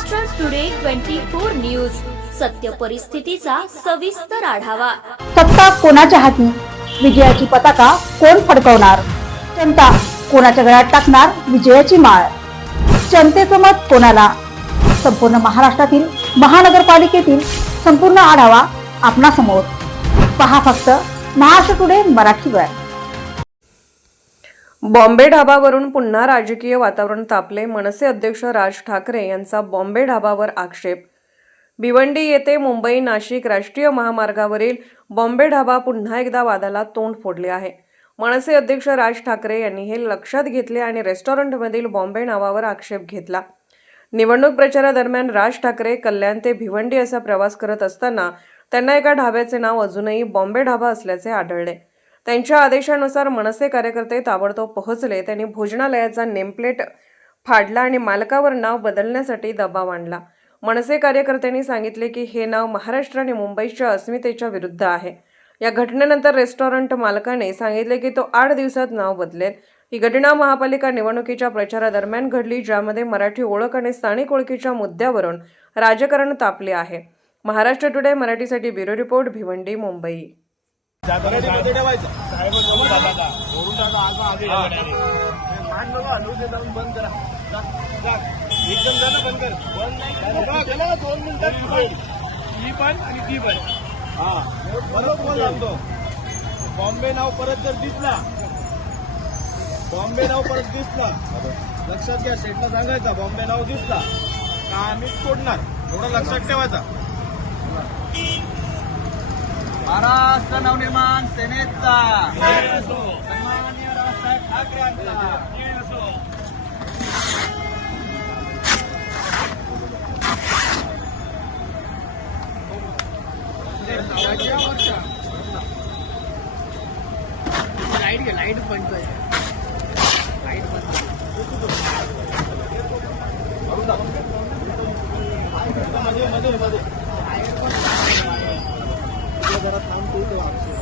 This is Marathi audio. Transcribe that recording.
महाराष्ट्र टुडे 24 न्यूज, सत्य परिस्थितीचा सविस्तर आढावा। सत्ता कोणाच्या हाती, विजयाची पताका कोण फडकवणार, जनता कोणाच्या गळ्यात टाकणार विजयाची माळ, जनतेचं मत कोणाला। संपूर्ण महाराष्ट्रातील महानगरपालिकेतील संपूर्ण आढावा आपणासमोर पहा फक्त महाराष्ट्र टुडे मराठीवर। बॉम्बे ढाबावरून पुन्हा राजकीय वातावरण तापले। मनसे अध्यक्ष राज ठाकरे यांचा बॉम्बे ढाबावर आक्षेप। भिवंडी येथे मुंबई नाशिक राष्ट्रीय महामार्गावरील बॉम्बे ढाबा पुन्हा एकदा वादाला तोंड फोडले आहे। मनसे अध्यक्ष राज ठाकरे यांनी हे लक्षात घेतले आणि रेस्टॉरंटमधील बॉम्बे नावावर आक्षेप घेतला। निवडणूक प्रचारादरम्यान राज ठाकरे कल्याण ते भिवंडी असा प्रवास करत असताना त्यांना एका ढाब्याचे नाव अजूनही बॉम्बे ढाबा असल्याचे आढळले। त्यांच्या आदेशानुसार मनसे कार्यकर्ते ताबडतोब पोहोचले। त्यांनी भोजनालयाचा नेमप्लेट फाडला आणि मालकावर नाव बदलण्यासाठी दबाव आणला। मनसे कार्यकर्त्यांनी सांगितले की हे नाव महाराष्ट्र आणि मुंबईच्या अस्मितेच्या विरुद्ध आहे। या घटनेनंतर रेस्टॉरंट मालकाने सांगितले की तो 8 दिवसात नाव बदलेल। ही घटना महापालिका निवडणुकीच्या प्रचारादरम्यान घडली, ज्यामध्ये मराठी ओळख आणि स्थानिक ओळखीच्या मुद्द्यावरून राजकारण तापले आहे। महाराष्ट्र टुडे मराठीसाठी ब्युरो रिपोर्ट, भिवंडी, मुंबई। बॉम्बे नाव परत जर दिसला, लक्षात घ्या, शेटला सांगायचा बॉम्बे नाव दिसला का आम्ही सोडणार, एवढं लक्षात ठेवायचा। महाराष्ट्र नवनिर्माण सेनेचा सन्माननीय राजसाहेब ठाकरे यांचा लाईट बंद मध्ये जरा थांबतो।